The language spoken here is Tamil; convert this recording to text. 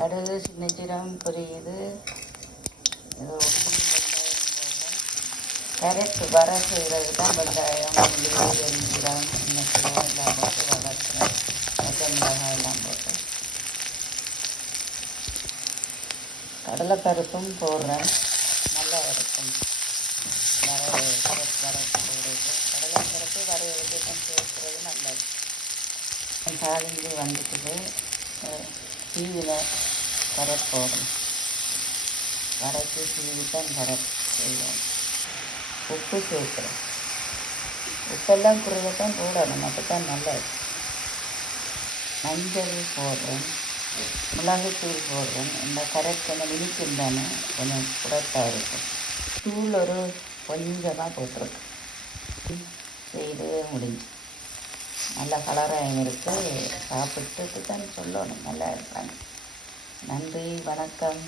கடுகு சின்ன சீரகம் பொரியுது. இது கரெக்ட் வர செய்கிறது தான் வெங்காயம் உள்ளி சீரகம் சின்ன சீரகம் எல்லாம் போட்டு வதக்குறேன். பச்சை மிளகாய் எல்லாம் போட்டு கடலைப்பருப்பும் போடுறேன். நல்லா இருக்கும். கடலைப்பருப்பு வரையிறது தான் சேர்க்கிறது நல்லது. தாளிஞ்சு வந்துட்டு சீவில கரட் போடணும். வரைச்சி சீவித்தான் கரட் செய்வோம். உப்பு சேர்க்குறோம். உப்பெல்லாம் குறையத்தான் போடணும், அப்போ தான் நல்லது. மஞ்சள் போடுறேன், மிளகுத்தூள் போடுறேன். இந்த கரட் கொஞ்சம் இனிக்கும் தானே, கொஞ்சம் புரட்டாக இருக்கும். தூள் ஒரு கொஞ்சமாக போட்டிருக்கு. செய்து முடிஞ்சு நல்ல கலராகவும் இருக்குது. சாப்பிட்டுட்டு தான் சொல்லணும் நல்லா இருக்காங்க. நன்றி, வணக்கம்.